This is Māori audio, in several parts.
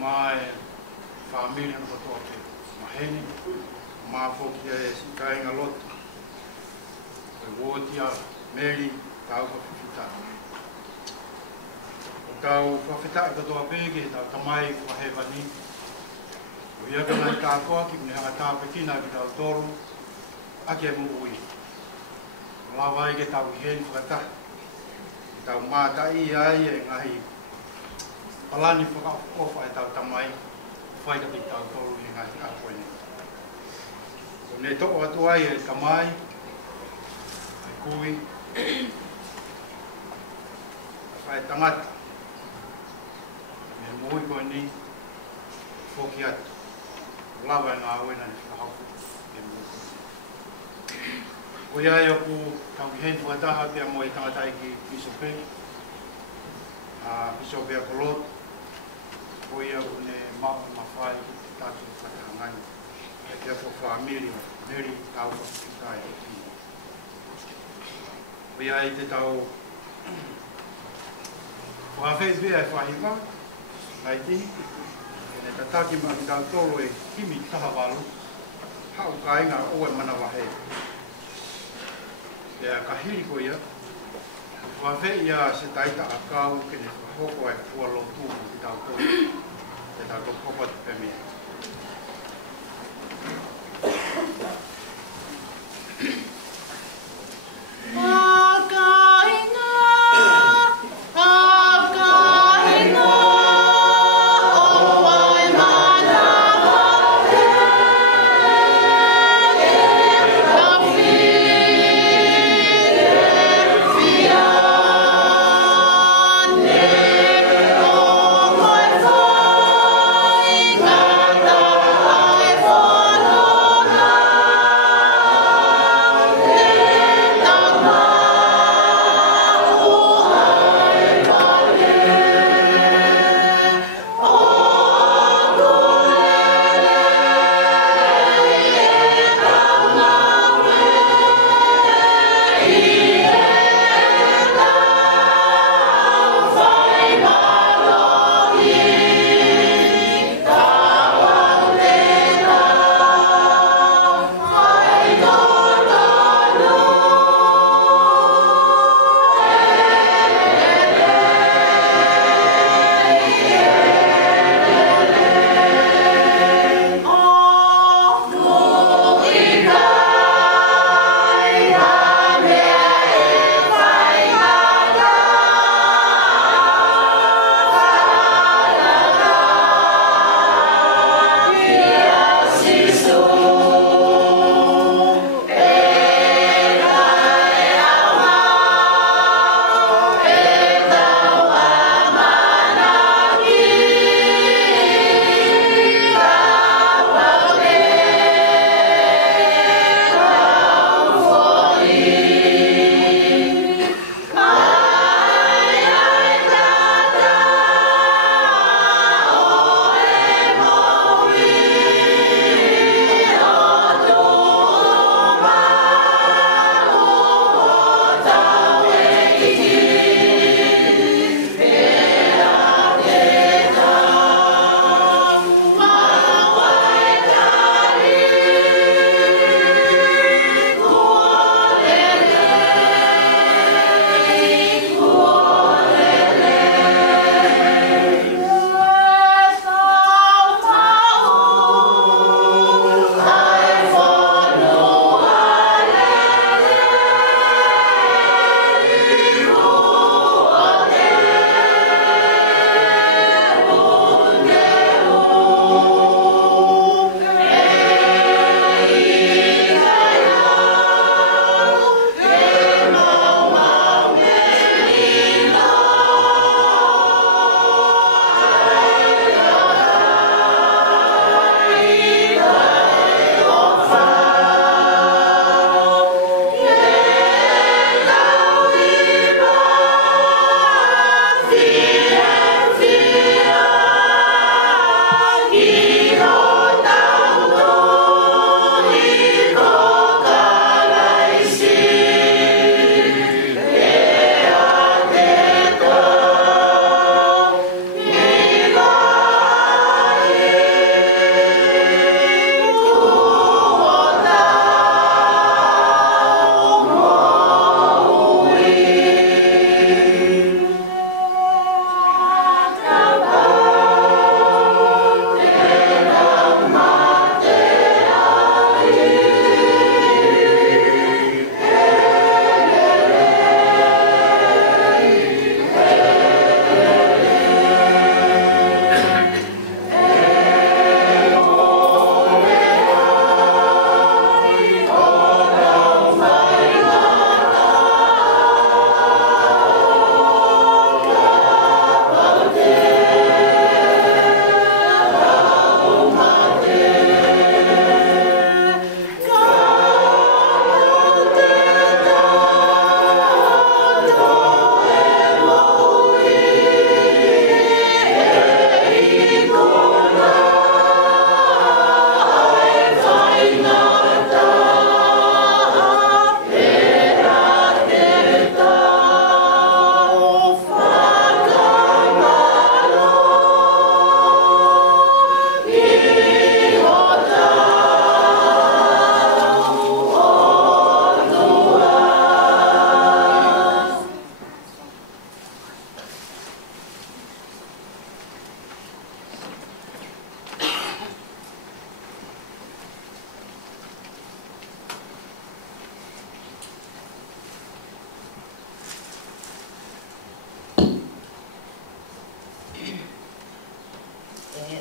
mai família no toque maheni ma foki e sikai nga loto e wotia meri tau ka fita tau ka fita ka to apege tau tamai ko hevani o ia kana ka ko ki ne ha ta pekina ki tau toru ake mu ui la vai ke tau hen fata tau mata i ai e ngai palani whaka ofa e tau tamai whai ka tau toru i ngai a koene. So ne toko atu ai e tamai, e kui, a whai tangata, me mui koe ni, whoki atu, lawa e ngā oena ni whakahaupu e mui koe. Ko ia e oku tau ki hen whakataha pia mo i tangatai ki Pisope, Pisope a Kolot, ko ia une mau mawhai ki te tatu whakahangani. E te ako whamiri, neri tau whakitai o tino. Ko ia i te tau whawhewhia e whahiwa, kai tihi, e ne tataki ma ki tau tolo e kimi taha walu, hau ka inga oe mana wahe. E a kahiri ko ia, whawhewhia se taita a kau ke ne hoko e kua lotu ki tau tolo, e tau tolo hoko te pemea. Oh,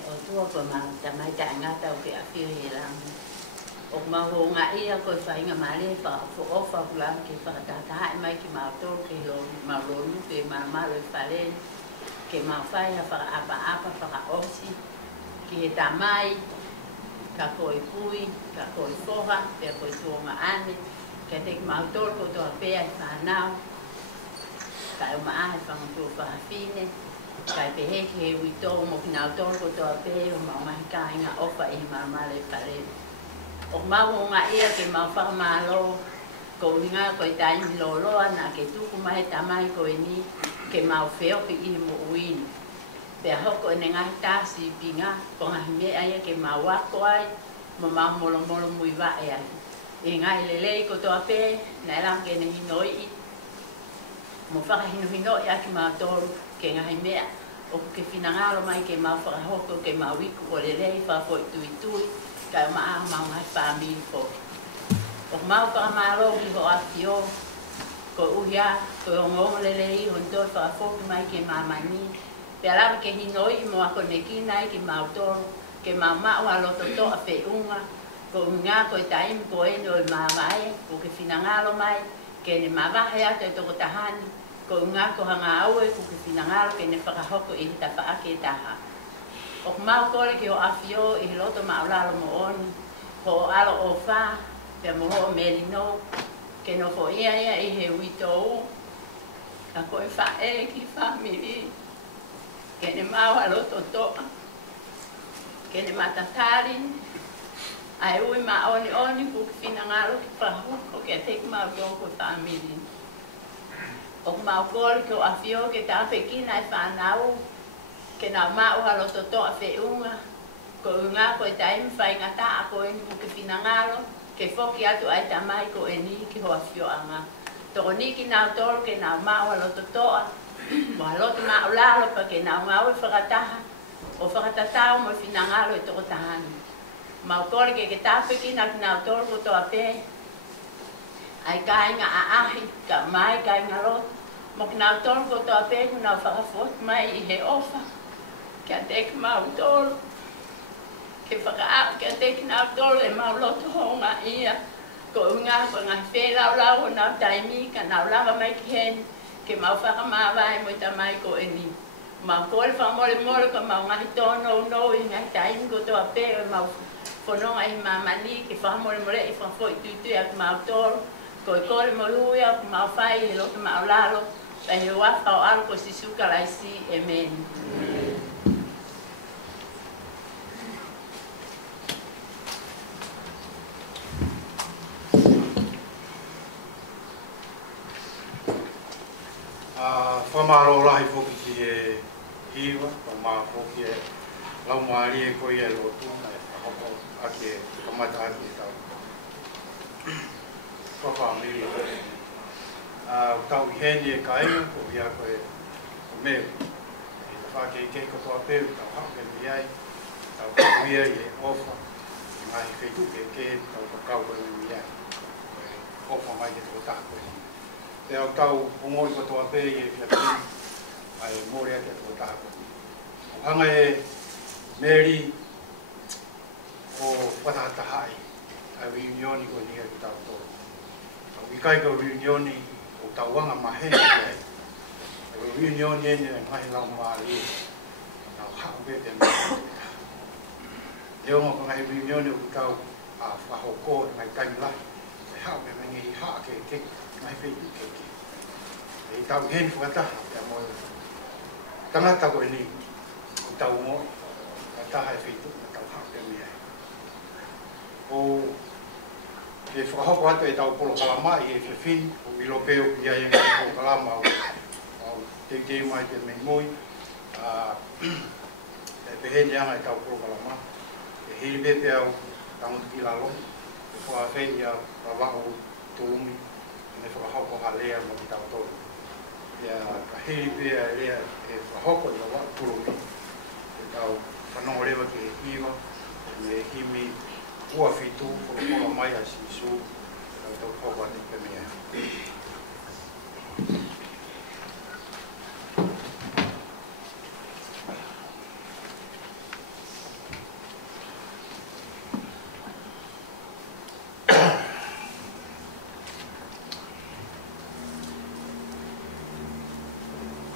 o tua ko ma tamai ta ngata o ke afio he lang. O ma ho nga ia ko fai nga male fa fo ofa la ke fa ta ta mai ki ma to ke lo ma lo nu ke ma lo fale ke ma fai fa apa fa osi ki ta mai ka ko i pui ka ko i foha pe ko i tuonga ane ke te ma to ko to pe ai fa nao ka ma ai fa mo to fa fine kai pe he ke wi to mo ki na to ko to pe o ma mai ka nga ofa i ma le fale o mau nga ia ke mau whakamalo ko hinga ko i tai loloa na ke tuku mai tamai ko ni ke mau wheo ki i mo uini. Pea hoko ene ngahi tāsi pinga ko ngahi me aia ke mau wako ai mo mau molo molo mui wa e ai. E ngai lelei ko toa pe na elang ke ne hinoi i mo whakahino hinoi a ki mau toru ke ngahi mea o ke whinangalo mai ke mau whakahoko ke mau wiku o lelei whafoi tui tui kaya mau ngai family ko. O mau whakamalo ki ho atio ko uhia ko o ngong lelei honto whakafoki mai ke mamani pe alawa ke hinoi mo ako nekinai ki mau toro ke mau mau aloto to a whiunga ko ngā ko i taimi ko eno i mamai ko ke whinangalo mai ke ne mawahe ato e toko tahani ko ngā ko hanga aue ko ke whinangalo ke ne whakahoko i hita whaake taha. O mau kore ki o afio i loto maulalo mo oni ko alo o wha pe mo ho merino ke no ko ia i he wito ka ko e wha e ki family ke ne mau alo to toa ke ne matatari ai ui ma oni ku finangalo ki pahu ko ke te mau ko family o mau kore ki o afio ke ta pekina i whanau ke na mau halo toto a whiunga ko ngā ko e taimi whai ngata a ko e ni ke whinangalo ke whoki atu ai tamai ko e ni ki hoa whioanga toko ni ki nau toro ke nau mau halo toto a mo halo te mau lalo pa ke nau ngau e whakataha o whakatatao mo whinangalo e toko tahani mau kore ke tāwhiki na ki nau toro ko toa pe ai kai ngā aahi ka mai kai ngā roto mo ki nau toro ko toa pe ku nau whakafot mai i he ofa kia teki mau toro, ke whakaau kia teki nau toro e mau loto honga ia, ko unga ko ngai whelau lau o nau taimi ka nau lawa mai ki heni, ke mau whakamawai mo i tamai ko e ni. Mau kore whamole mole ka mau ngahi tono no i ngai taimi ko toa pe o mau whanonga i mamani ke whamole mole i whafoi tuitui a ki mau toro, ko i kore moruia ko mau whai i loto mau lalo, pa he wafa o alo ko sisuka laisi, amen. Whamaro lahi whoki ki e hiwa, whamaro whoki e lau maari e koi e lotu, e whahoko ake e kamata ake e tau. Whawhamiri e koi. Tau i heni e kainga, ko ia koe o meu. E ta whake i keiko toa peu, tau hake mi ai, tau kakuia i e ofa, i ngahi whetuke ke, tau kakau koe mi ai. Ofa mai ke toko tākoe. Te au tau omoi ko toa pe i e whiapini, ai mōre ake tō tāko. O hanga e Mary o Whatahataha'i, ai reunioni ko ni e ki tau tō. Au i kai ko reunioni o tau wanga mahene ki ai. O reunioni ene e ngahi lau maari e, nau hau be te mea. E ongo ko ngahi reunioni o ki tau a whahoko e ngai taimi lahi, e hau me mengi i haa ke ke, ngai whetu ke ke. E tau heni whakataha, te amoe tangata ko ni o tau mo, ka taha e whetu, na tau hake mea. O e whakahoko atu e tau polo kalama i e whiwhini, o milopeo ki ai ngai polo kalama o te kei mai te mei moi, e peheni anga e tau polo kalama, e hiri pepe au tangotu ki lalo, e whakawheni au rawao tōumi, e whakahoko ha lea mo ki tau tōru. Ia ka hiri pea lea e whahoko i awa kurumi, e tau whanongo rewa ki e hiwa, me himi ua whitu, whakapora mai a sisu, e tau hoko ati pe mea.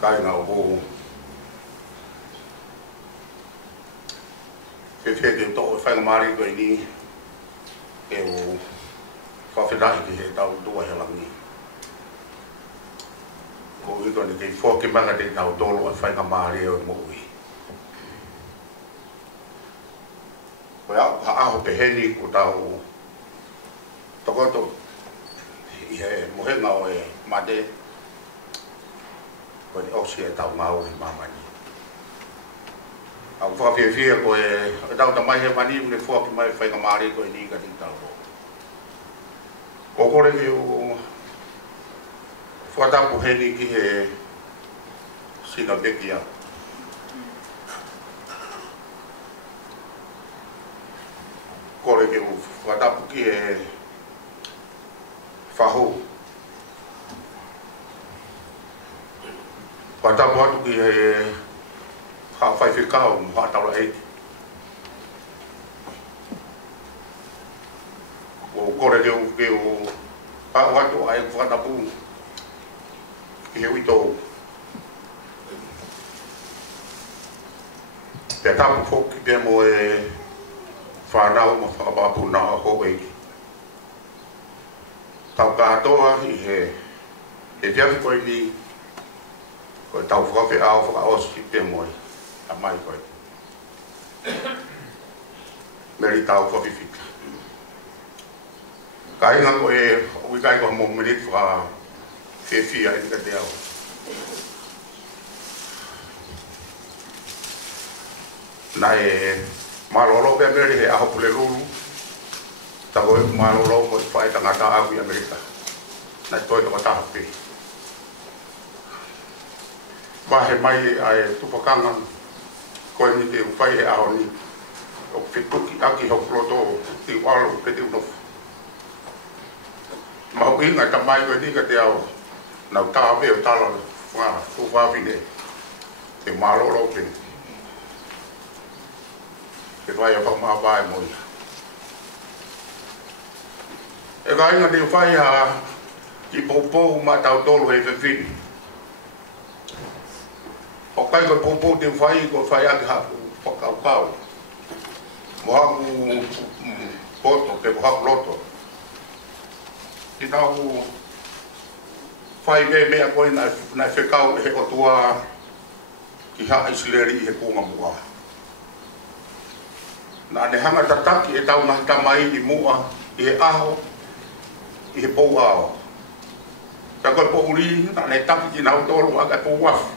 kai ngā o ke ke tō whainga maari koe ni e o whawhirai ki he tau tua he langi. Ko i koe ni kei whoki manga te tau tōlo a whainga maari e o mōi. Koe au ha aho pe heni ko tau tokoto i he mohenga o e mate koe ni osi e tau ngau i mamani. Au whawhiawhia koe e tau tamai he mani une whoki mai whainga maari koe ni ka ti tau. Ko kore ki o whatapu heni ki he sina beki au. Kore ki o whatapu ki he whaho. Whatapu atu ki he whawhaiwhikau mo whataura eiti. O kore ke o watu ai whatapu ki he uitou. Pea tapu whoki pia mo e whanau ma whakapapu na ho eiki. Tau kātoa i he whiawhi koe ni koe tau whakawhi au whakaosi pia mo e a mai koe. Meri tau whawhiwhika. Ka inga koe ui kai koe mo menit whaka whiawhia i ka te au. Na e malolo pe meri he aho pule lulu. Ta koe malolo mo i whae tangata aku i Amerika. Na i toi toko tahape. Wahe mai ai tupakanga koe ni te whae he aho ni. O whituki aki hau ploto ti walo pe te unofu. Mau inga ta mai koe ni ka te au. Nau tahape o tala whawhine. Te malolo pe. Ke vai a whama vai moi. E ka inga te whai ha ki poupou ma tau tolu e whiwhini. O kai ko poupou te whai ko whai ake hapu whakaukau. Mo haku poto te mo haku loto. Ki tau whai mea koe na whekau e he o tua ki haa isileri i he kunga mua. Na ne hanga tataki e tau nahi tamai i mua i he aho, i he pou ao. Ta koe pou uri, na ne taki ki nau tolu aga pou wafu.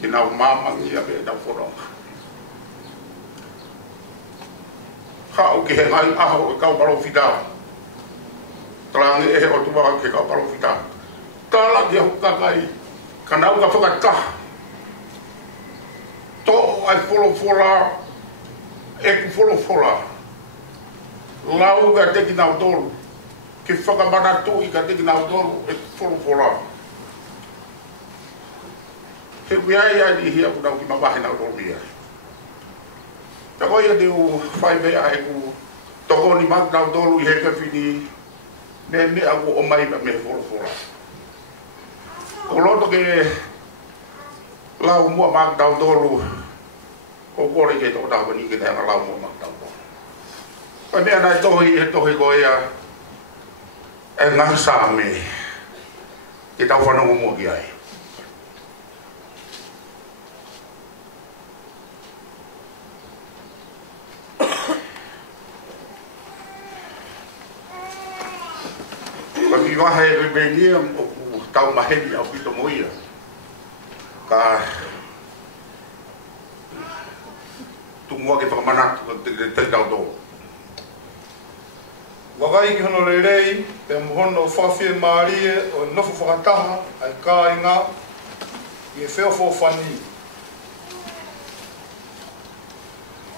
Ki nau mamangi a me tau whoronga. Hau ki he ngai aho e kau palo whitau. Talangi e he o tuwa ke kau palo whitau. Tala ki hau kakai, ka nau ka whakataha. Tō ai wholofola, e ku wholofola. Lau ka teki nau tolu. Ki whakamanatu i ka teki nau tolu, e ku wholofola. He wiai ai ni hia ku nau ki mawahe nau tolu ia. Ta koe ia te u whai mea e ku toko ni mak nau tolu i he kawhini. Ne mea ku o mai me wholofola. Ko loto ke lau mua mak nau tolu. Ko kore ke toko tau ni ke te hanga lau mua mak nau tolu. Koe mea nai tohi e tohi koe ia. E ngasa me. Ke tau whanongo mua ki ai. Ki wahe e rebenia o ku tau maheni au pito moia. Ka tungua ke whakamanatu te tau tō. Wakai ki hono reirei, pe mohono whawhia maarie o nofo whakataha ai kā inga i e whewho whani.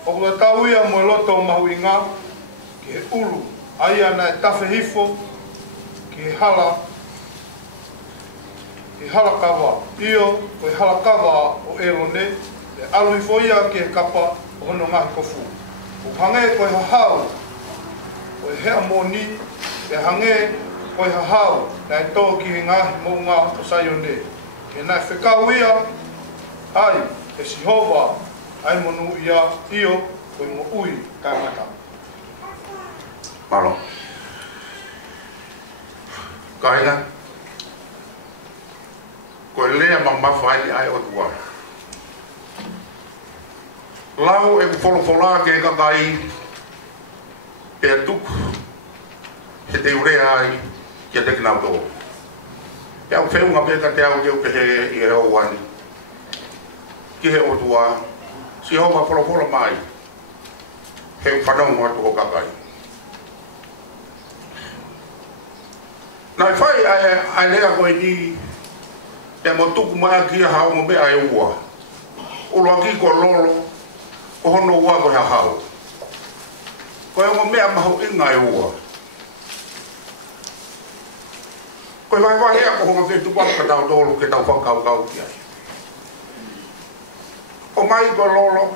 Whakua tau ia mo loto o mahu inga ki he ulu, ai ana e tawhi hifo ki he hala kawa io ko he hala kawa o elone e alu hifo ia ki he kapa o hono ngahi kofu. O hange ko he hahau o he hea moni e hange ko he hahau na e tō ki he ngahi mo ngā o saione. e nai whekauia ai e Sihova ai monu ia io koe mo ui kaimata. Malo. Kaina. Koe lea mamawhai ai o tua. Lau e wholofola ke kakai pe tuku he te urea ai kia te kinau tō. Pe au whenunga pe ka te au keu pe he i he o wani. Ki he o tua, si hoa wholofola mai he whanau atu o kakai. Nai whai ai lea koe ni e mo tuku mai kia hao mo mea e ua. Uloa ki ko lolo ko hono ua ko hea hao. Ko e mo mea maho inga e ua. Ko e vai hea ko honga whetu waka tau tolu ke tau whakau kau ki ai. O mai ko lolo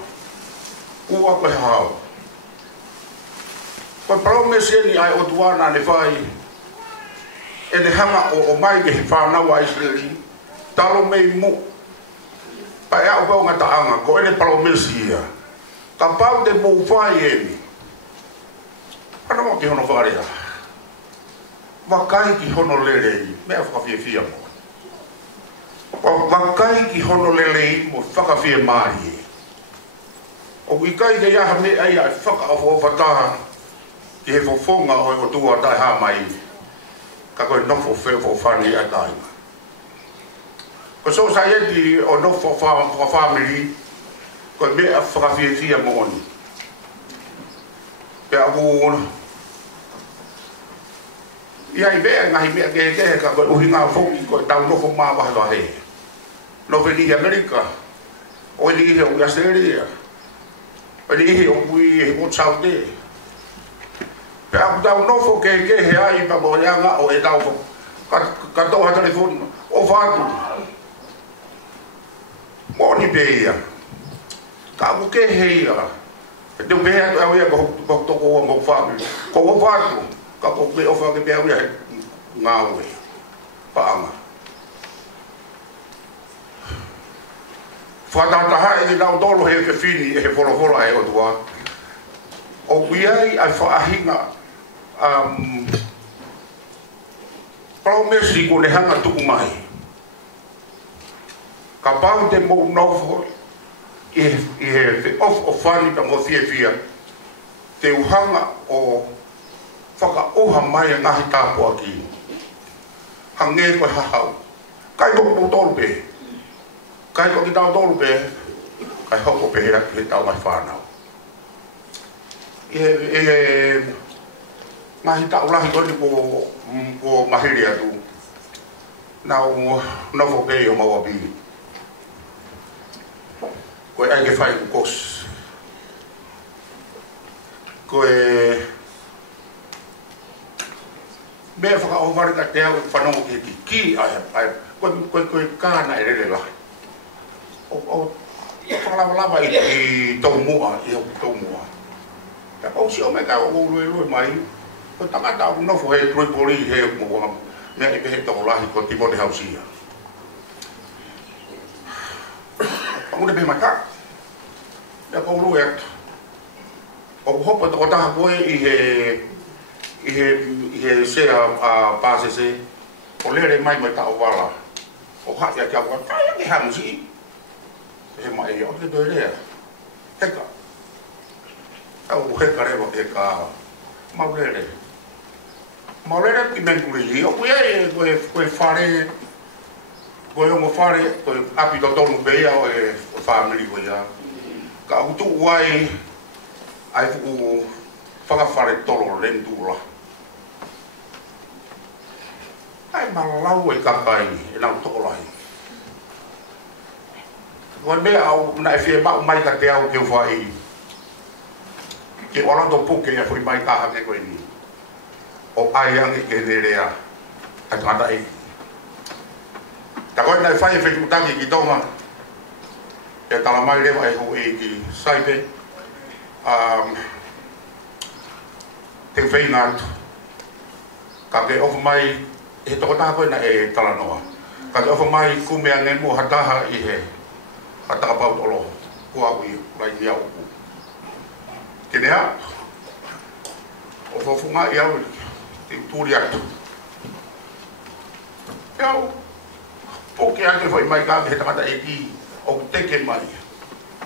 ua ko hea hao. Ko e parau me sieni ai o tuana ne whai e ne hanga o mai ke he whanau a Israeli talo mei mu pa e au ngā taanga ko ene palo mesi ia ka pau te mou whai eni ana mo ki hono wharea wakai ki hono lelei mea whakawhiawhia mo wakai ki hono lelei mo whakawhia maari e o wikai ke iaha me ai ai whakaawho whataha ki he whofonga o tua tai ha mai ka koe nofo whewho whani a tainga. Ko society o nofo family koe mea whakawhiawhia mooni. Pe aku iai mea ngahi mea ke ka koe uhi ngā whoki koe tau nofo maa wahala he. Nofo ni Amerika, o ni ihe o Australia, o ni ihe o kui he o Saudi. Pe aku tau nofo ke he ai pa mo yanga o e tau ka toha telefoni o whatu. Moni pe ia. Ka aku ke he ia. E te upe hea au ia ko toko o mo whatu. Ko o whatu. Ka ko pe ofa ke pe au ia ngā ue. Paanga. Whatataha e te tau tolo he ke whini e he wholofola e o tua. O kuiai ai whaahinga promesi ko ne hanga tuku mai. Ka pau te mou nofo i he of whani pa mo fia te uhanga o whakaoha mai a ngahi tāpua ki. Hange koe hahau. Kai toko tolu pe. Kai ko ki tau tolu pe. Kai hoko pe he tau mai whanau. Ngahi tau lahi koni ko mahiri atu. Nau nofo kei o maua bili. Koe ai ke whai ku kos. Koe mea whakaowari ka te au whanongo ki ki ai. Koe kāna e rere lahi. O whakalawalawa i tau mua, i tau mua. Ka o si o me ka o lue mai. Ko tangata o nofo he Tripoli he mua. Mea i pehe tau lahi ko Timone Hausia. Pangu pehe mai ka. Mea ko lue atu. O hopa toko taha koe i he sea a pāsese. O lere mai mai tau wala. O hati a kia waka. Kaya ke hamsi. He mai o te toi rea. Heka. Au heka rewa ke ka maurere. Maurere ki menkuri. O koe whare, koe ongo whare, koe api to tonu beia o e whamiri koe ia. Ka utu uai, ai fuku whakawhare tolo rendura. Ai malalau e kakai, e nau tokolahi. Koe mea au, na e whie mau mai ka te au ke uwhai. Ke oranto puke e fui mai taha ke koe ni. O ai angi ke nerea a tangata e. Ta koe nai whai e whetumutangi ki tonga. E tala mai rewa e ho e ki saipe. Te whai ngātu. Ka ke ofu mai e toko taha koe na e tala noa. Ka ofa mai kumea nge mo hataha I he. Hataha pau tolo. Kua ui lai ni au. Kene ha. Ofa funga I au. Te turi atu. Iau. Poke ake fai mai ka he tangata e ki. O teke mai.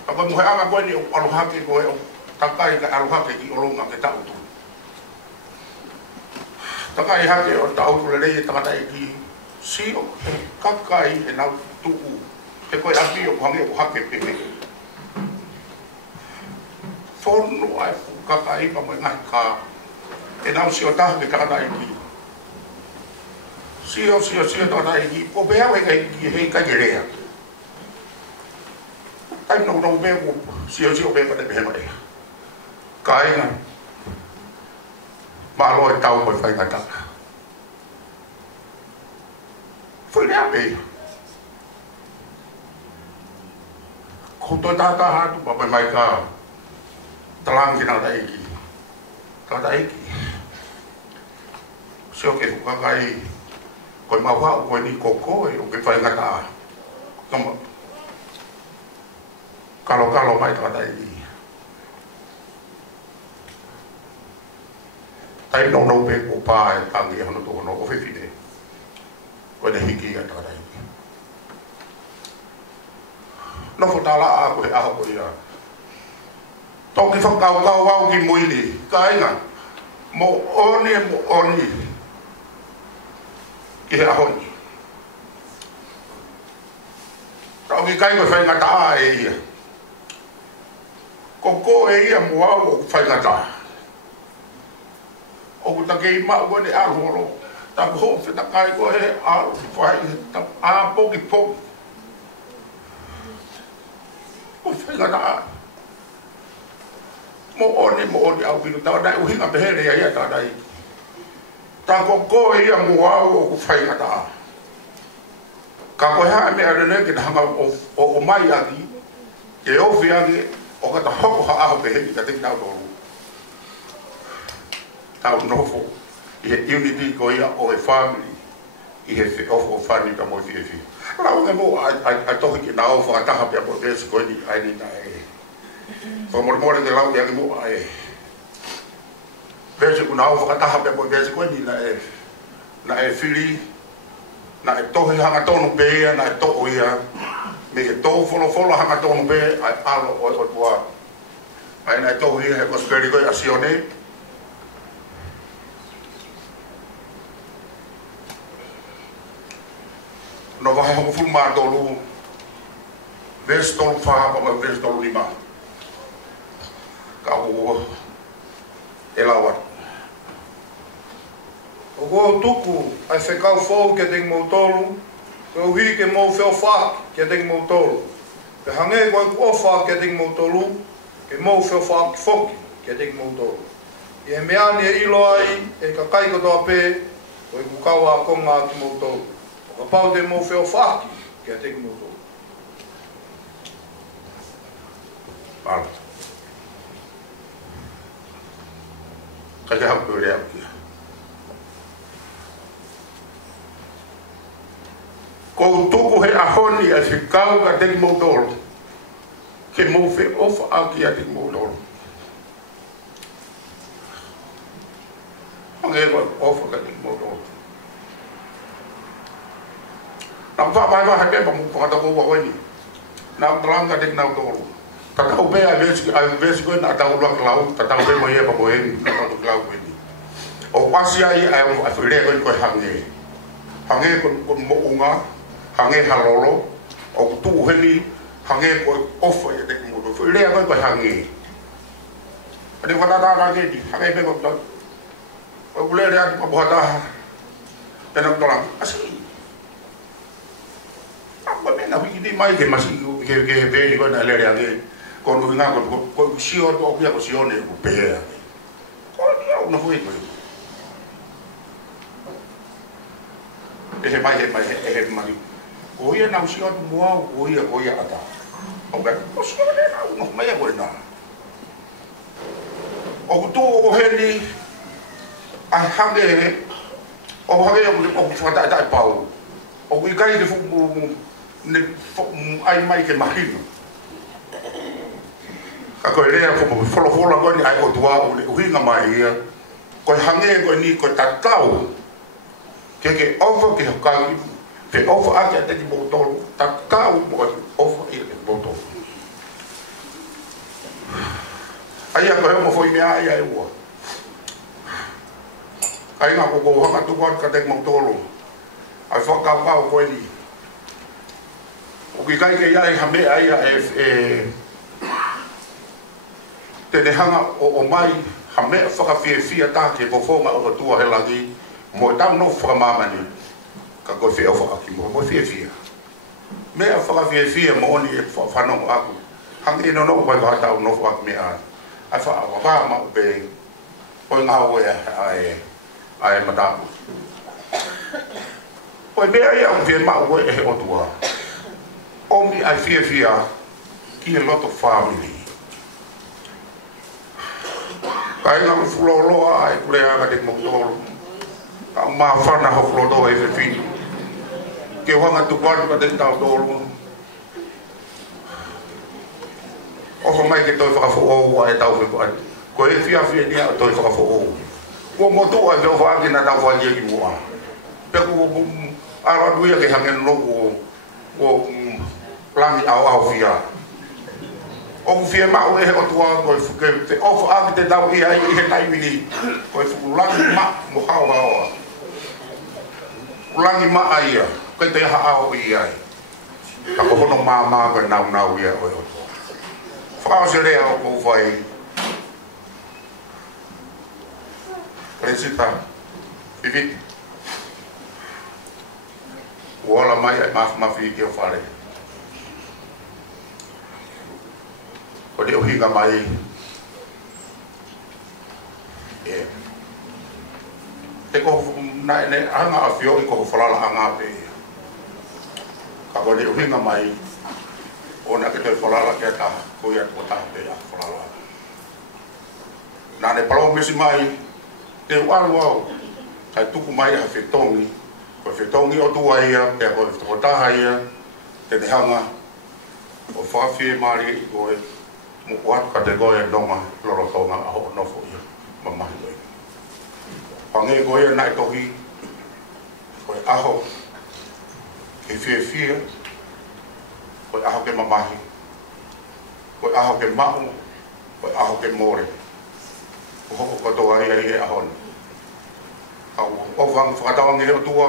Apa mo he anga koe ni o alohake koe o takai ka alohake ki olonga ke tau tu. Takai hake o tau tu le rei tangata e ki. Si o kakai e nau tuu. Te koe api o hangi o hake pepe. Fono ai kakai pa mo ngai ka. E nau si o taha ke tangata e ki. Si o tangata e ki. Po bea hei kai gerea. Ai no be ko si o be pa de be mai. Kai nga. Ma lo e tau ko fai ngata. Foi le ape. Ko to ta ha tu pa mai ka. Talang kina dai ki. Ta dai ki. Si o ke ka kai ko ma wa ko ni ko e o ke fai ngata. Kama kalau mai tangata I. Tai no be ko pa e tangi hono to no o fefide. Ko de hiki ga tangata I. No fotala a ko a ko ia. To ki fa kau wa ki muili. Kai nga. Mo oni. Ki a honi. To ki kai ko fa ngata e ia. Koko e ia mua o whai ngata. O kuta kei maa koe ne ahoro. Ta ko whita kai koe he a whai a poki poki. O whai ngata. Mo oni au kinu. Ta wadai uhinga pehere ia ta dai. Ta koko e ia mua o whai ngata. Ka koe haa me arene ki hanga o mai aki. Ke ofi aki. O kata hoko ha aho pehe ka te tau tolu. Tau nofo. I he unity ko ia o e family. I he ofo o family ka mo fi. Rau nge mo a tohi ki na ofo a taha pia po pesi ko ni aini na e. So mormore ke lau ia ki mo a e. Pesi ku na ofo a taha pia po pesi ko ni na e. Na e fili. Na e tohi hanga tonu pea na e toko ia. Me ke tō wholo hanga tōnu pē, ai alo o tua. Ai nai tō hia he kosperi koe asione. No wahe hongo fulu maa tōlu. Ves tōlu whaha pa mai ves tōlu lima. Ka o e lawat. O ko tuku ai whekau fōu ke ting mou tōlu. Ko hui ke mou whio wha ke ting mou tōlu. Pe hange koe ku ofa ke ting mou tōlu. Ke mou whio wha ki whoki ke ting mou tōlu. I he meani e ilo ai e ka kai kotoa pē. Koe ku kaua konga ki mou tōlu. O ka pau te mou whio wha ke ting mou tōlu. Pala. Ka ke hau kore au kia. Ko tuku he ahoni a se kau ka teki mou tolu. Ke mou whi ofa a ki a teki mou tolu. Hange koe ofa ka teki mou tolu. Nau wha mai he pepa mou whakata kou wa koeni. Nau talang ka teki nau tolu. Ta tau pe a vesi koe na tau luak lau. Ta tau pe mo ie pa mo hengi. Ta tau luak lau koeni. O wasi ai a whirea koe koe hange. Hange koe mo unga. Hange halolo, o tu heni, hange koe ofa ia teki mou tolu. Lea koe koe hange. Ane whatata rake di, hange pe koe tau. Koe kule rea ki papuhataha. Pena kutolang, asi. Apa mena hui di mai ke masi ke veni koe na lea ke. Koe nui ngā koe sio to kia koe sione koe pehea. Koe ni au na hui koe. Ehe mai. O ia nau si atu moau, o ia ata. O kai, o si ane nau, no mai koe nā. O kutu o heni, ai hange, o hange o whakatai pau. o i kai te fu ne ai mai ke mahino ka ko rea ko folo ko ni ai o tua o le hinga mai ia ko hange ko ni ko tatau ke ofo ke ka pe ofo a te ki botol tatau mo ofo i le botol ai a ko mo foi me ai ai o ai nga ko hanga tu ka te mo tolo ai fo ka ko ni o ki kai ke ai hame ai te ne hanga o mai hame whakawhiawhia tā ke pofonga o tua he langi mo tau no whakamamani ka koe whia whakaki mo whiawhia mea whakawhiawhia mo oni e whanongo aku hangi no no koe whatau no whak mea ai whakawhaka ma upe koe ngā oe ai matapu koe mea ia o whia ma ue e he o tua omi ai whiawhia ki a lot of family kai nga fuloloa ai kulea ka te motoro ka ma fana ho flodo e fi ke wanga tu kwatu ka te tau dolo o mai ke toi whakafo o ai tau whi ko e fia ni a toi whakafo o ko moto ai veo whaaki na tau whaaki ki mua pe ko ara duia ke hangen no ko plangi au fia o fie ma o e o tua ko fu ke te o fa te dau i ai he tai wini ko fu langi ma mo hao langi ma ai ko te ha o i ai ka ko no ma ko nau ia o fa se le o ko fai presita vivi wala mai ma fi ke fare o de ohinga mai te ko na ne anga afio ko falala anga pe ka ko de ohinga mai ona ke te falala ke ta ko ya ko ta pe ya falala na ne palo mesi mai te waru ai tuku mai ha fetongi ko fetongi o tua ia pe ko ta ia te hanga o fa fie mari ko mo wat kategoria doma loro tonga a ho no fo ia mama i pange goia na tohi ko aho ke fie ko aho ke mama ko aho ke mau ko aho ke more ko ko to ai aho au o vang fata nge o tua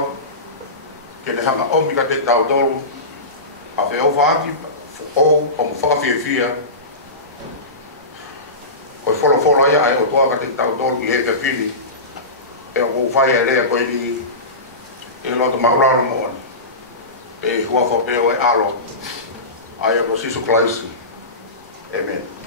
ke ne hanga o mi ka te tau dolu a fe o vaki o mo fa fie ko folo ia ai o toa ka te tau dolu i he te pili e o fai e rea koe ni e loto mauraro mo ani e hua fa peo e alo ai e ko sisu klaisi amen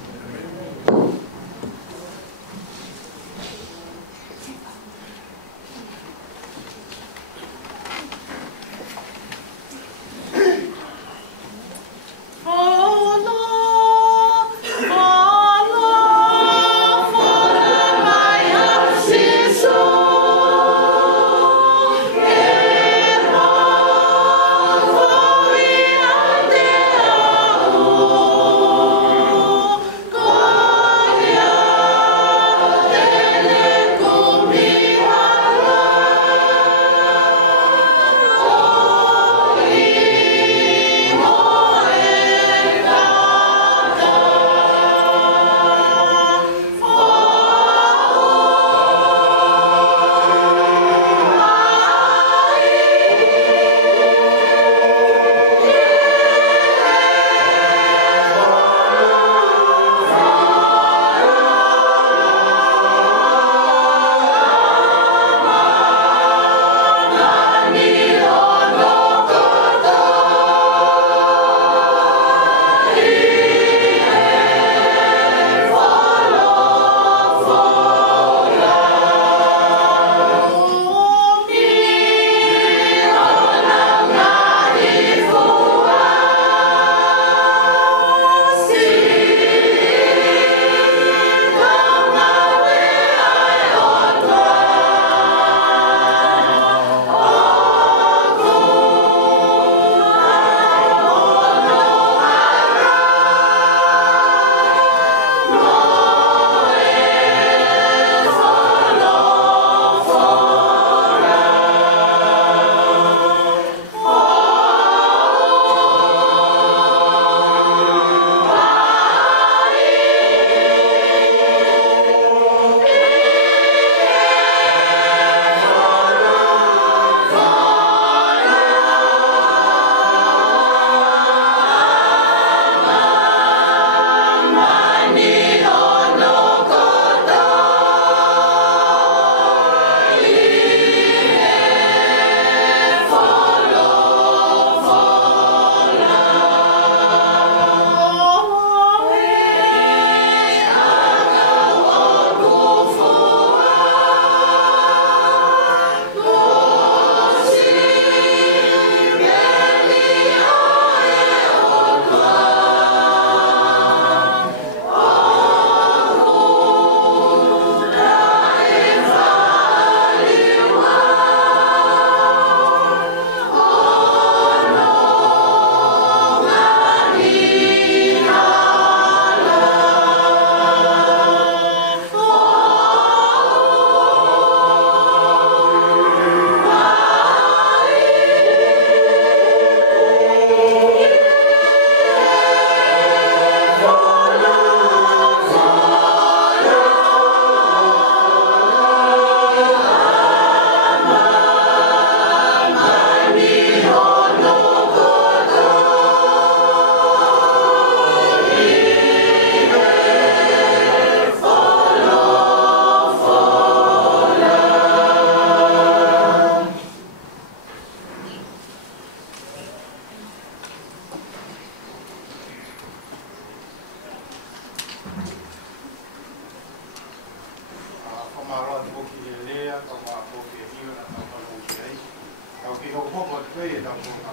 tau ko ka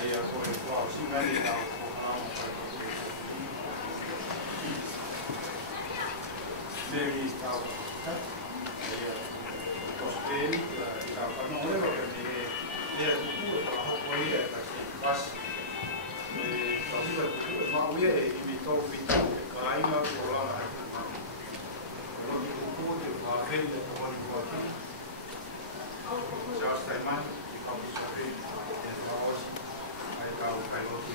ai a ko e ko si ngani tau ko ka mo ka Mary tau ai a ko spel tau ka no e ro ne ku ko ha ko ia ka pas e tau si ko ma uia e mi to vital ka ai ma ko la na ko ni ku te va vende ko ni ko ki já está mais e vamos saber nós aí tá o piloto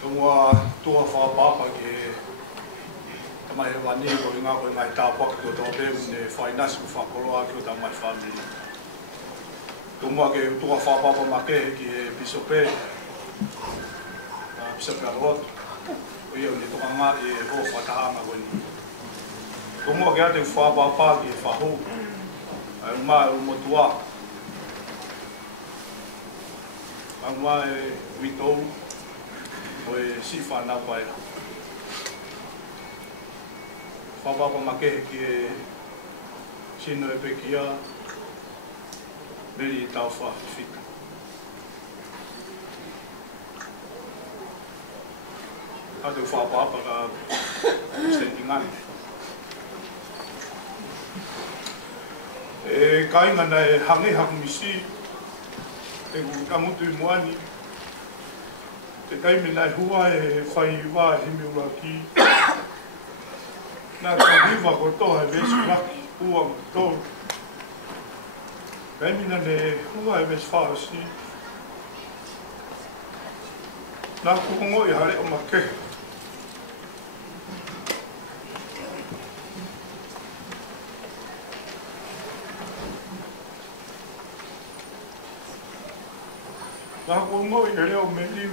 Tua tua whapapa ke tamai wani ko inga ko ngai ta pak ko to be ne finance ko whakoloa ko tamai family. Tua ke tua whapapa ma ke bisope bisope rot o ia ni toka nga e ho whatahanga koni. Tua ke ate whapapa ke whahu ai ma motua angwa e witou o e si whanau pai. Whapapa make ki e sino e pekia meri tau whawhita. Ate whapapa ka standing ngani. E kainga e hange hakumisi e kamutu I moani te taimi nai hua e whai wā himi ua ki nā ka hiwa ko toa e vesu raki ua mo tōru taimi nane hua e vesu whāsi nā kukongo I hare o make nā kukongo I reo me liu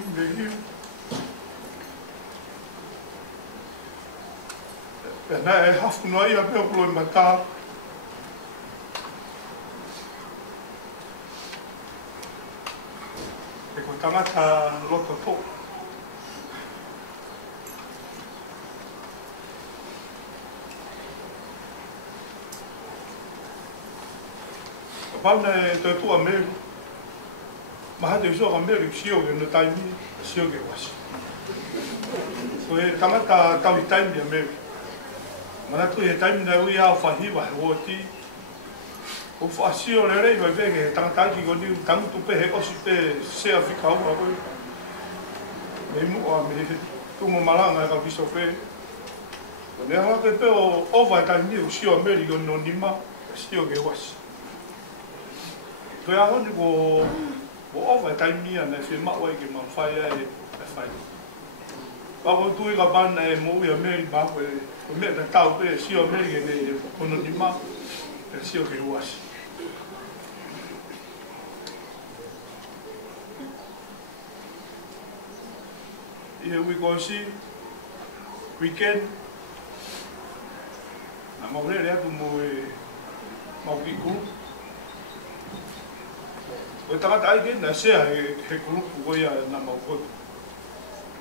nā e hafu noa ia peo ploi mata e ko tangata loto tō ka pauna e te tua meru maha te usoa ka meru sio ke no taimi sio ke wasi so e tangata tau I taimi a meru mana tu e taimi na ui au whahiwa he woti o whaasio le rei vai venge he tangataki ko niu tangutu pe he osi pe sea whika ua koe me mua me tungo malanga e ka piso pe ko ne hawa ke pe o owa e taimi niu sio meri ko no nima sio ke wasi koe ahoni ko owa e taimi ane whi maua I ke mawhai e whai Pako tui ka pana e mo ia meri mako e o mea ka tau pe sio meri ke ne e kono ni ma e sio ke uasi. I e ui kosi, weekend, na maurere atu mo e maukiku. O tangata aike na sea he kurupu koia na maukotu.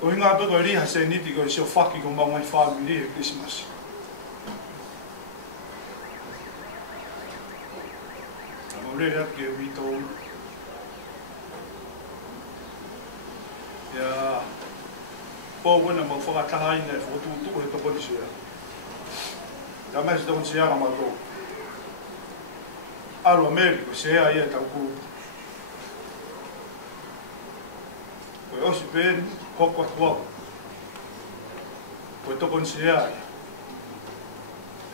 O inga peko e riha se niti ko I seo whaki ko maungai whamiri e Christmas. Na maurere atu ke witou. Ia pō wena mau whakataha ina e whotutu he tokoni sea. Ia mai se tokoni sea ka mātou. Alo Ameriko sea ia tau kuru. Koe osi pēni hoko atua. Koe tokon sea ai.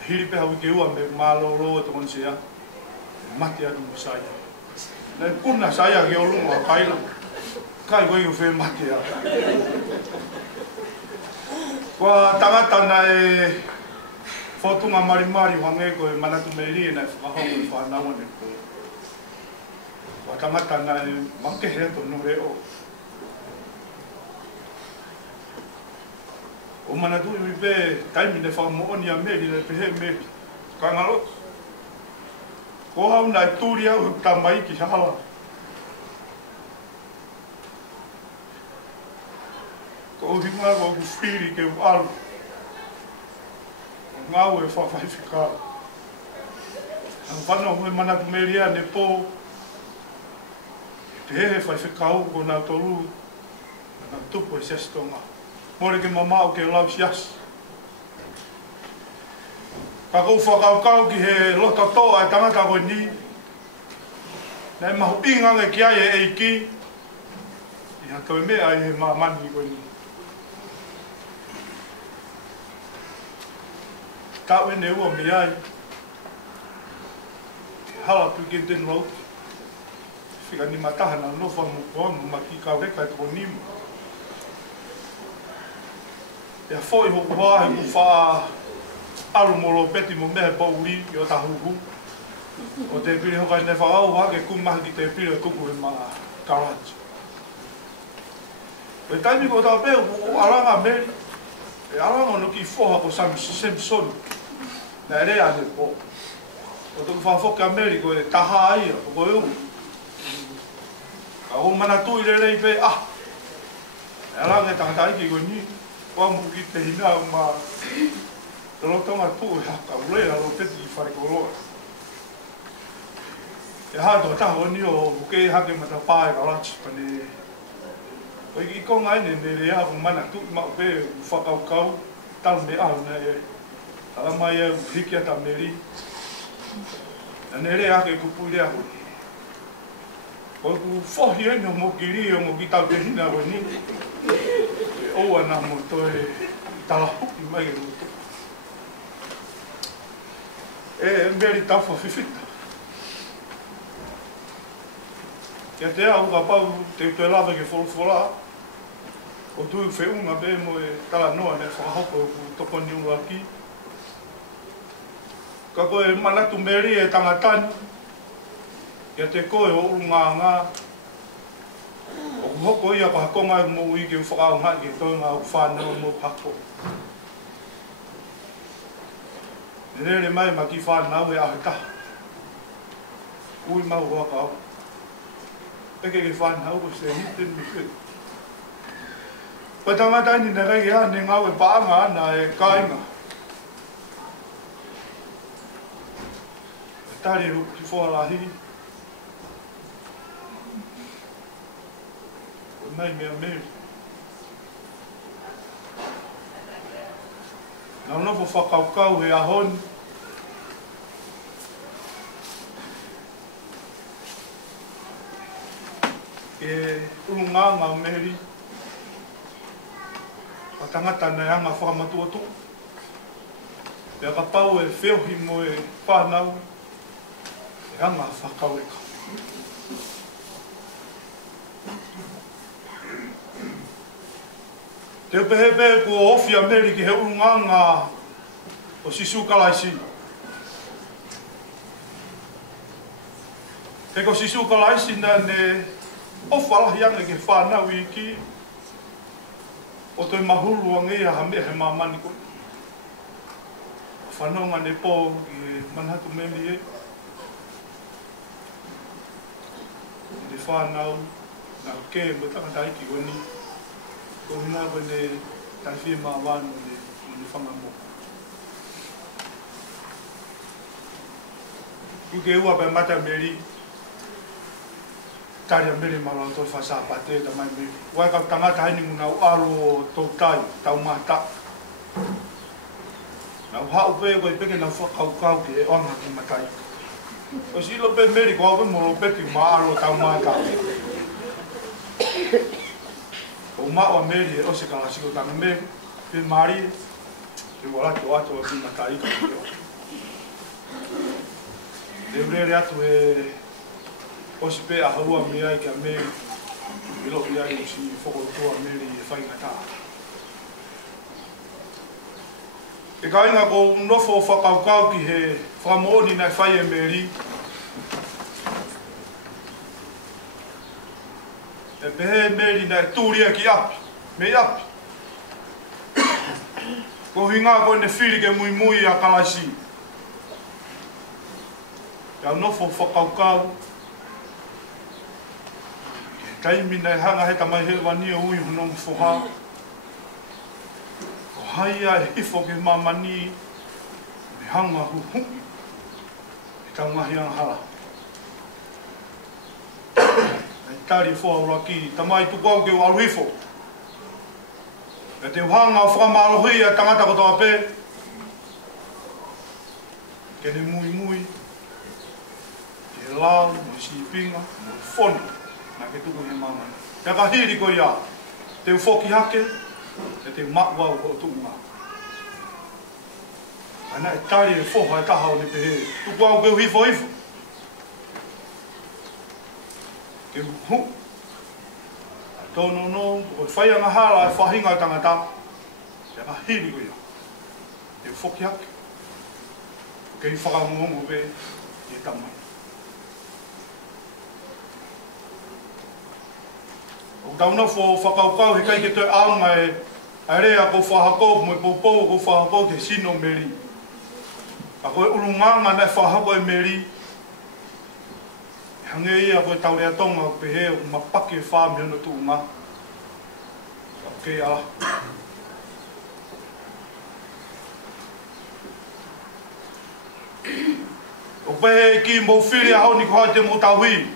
Hiri pe hau ke ua me malolo tokon sea. Mati atu mo saia. Nei puna saia ke olungo a kaila. Kai koe iu whi mati a. Kua tangata na e whotunga marimari wange koe manatu meiri e nei whakahongo I whanaua ne koe. Kua tangata na e manke heto no reo. O mana tu I pe taimi ne whakamooni a meri ne pehe meri. Ka ngalot. Ko hau na e tūri au tamai ki hawa. Ko hinga ko whiri ke alu. ngau e whawhaiwhika. Ang whanau hoi mana tu meria ne pō, te hehe whaiwhikau ko nā toru, nā tupu e sestonga. Mōre ke mamau ke lau sias. Ka kou whakaukau ki he lota toa e tangata koe ni, nei mahu ingange ki ai e eiki, i hato e mea i he mamani koe ni. Tau e ne ua mi ai, hala tu ki den rau, whika ni matahana no whamu koangu ma ki kau reka e toko nimu. Ia fōi hoku wāhe ku wha alu moro peti mo mehe pauri i o tahuhu. O te piri hokai ne whaau wake kumahi ki te piri kuku e maa karaji. E taimi ko tau pēu o aranga meri, e aranga no ki whoha ko Samson. Nā rea ne po. O tuku whawhoke a meri ko e taha aia, o ko eu. Ka o mana tui rei pe, e aranga e tangata iki ko ni. Wamu ki te hina o ma rotonga pū e haka ulea lo peti i whare koloa. E hātua taho ni o ke hake mata pāe ka rachi pane. O i konga ene me rea o mana tu i mao pe u whakaukau tau me au na e ala mai e hiki ata meri. Na ne rea hake kupu rea hoi. O ku whohi ene o mo ki ri o mo ki tau te hina o ni. Oa nā mo toi tala huki mai e roto. E meri tawha whiwhita. Kia te au ka pau te utoi lawa ke wholwhola. O tui whiunga pe mo e tala noa ne whakahoko ku tokoni ua ki. Ka koe manatu meri e tangatani. Kia te koe o urunganga. O hoko ia ka hakonga e mo i ke whakao ngai ke toi ngā whanau mo hako. Nere mai ma ki whanau e ahe taha. Ui mau hoa ka au. Eke ke whanau ko se hiten mi whiu. Pa tangata ni nere ke ane ngau e paanga ana e kainga. Tari hu ki whalahi. Mai mea meri. Nau nofo whakaukau he ahoni. E urunganga meri. A tangata nei anga whakamatuatu. Pea ka pau e wheohi mo e whanau. E anga whakaueka. Te pehepe ko ofi a meri ki he urunganga o sisu kalaisi. He ko sisu kalaisi na ne ofalahi anga ke whanau i ki o toi mahulu a ngea ha mea he mamani ko. Whanonga ne pō ki he manhatu memi e. Ne whanau na ke mo tangata iki wani. Ko hina ko ne tawhia maa wānu ne whangamo. Ku ke ua pe mata meri, tari a meri marau toi whasa pate ta mai meri. Wai ka tangata haini muna u aro tau tai, tau mata. Na u hau pe ko i peke na whakaukau ki e onga ki matai. Ko si ilo pe meri ko au pe moro peti ma aro tau mata. O maua meri e ose kalasiko tanga meri, pe mari, pe waraki o ato a ki matai ka ki o. Le urere atu e ose pe a haua mi ai ki a meri, ilo ki ai si whokotoa meri e whaingata. E ka inga ko nofo whakaukau ki he whamoni nai whai e meri, e pehe meri na tūria ki api, me api. Ko hinga ko ne whiri ke mui mui a kalaisi. Ka nofo whakaukau. Taimi nei hanga he tamai he wani o ui hunong whoha. Ko haia e hifo ke mamani hanga hu hu. Tangahi ang hala. Ai tari fo raki tamai tu ko ke alwifo. E te hanga whakamarohi a tangata ko toa pe. Ke ne mui mui. Ke lau, mo si pinga, mo fono. Na ke tuku he mamana. Te ka hiri ko ia. Te ufoki hake. E te makwa o tuunga. Ana e tari e foha e taha o ne pehe. Tuku au ke hifo hifo. Ke hu. Tono no, o whai anga hala e whahinga tangata. Te ka hiri ko ia. Te ufoki hake. Kei whakamungongo pe e tamai. O tauna fo whakaukau he kai ke toi aunga e area ko whahako mo e poupou ko whahako te sino meri. A koe urunganga na whahako e meri. Hange ia koe taurea tonga o pehe o mapake e whāmi ono tuunga. Kei ala. O pehe ki mo whiri a honi ko hae te mo tauhi.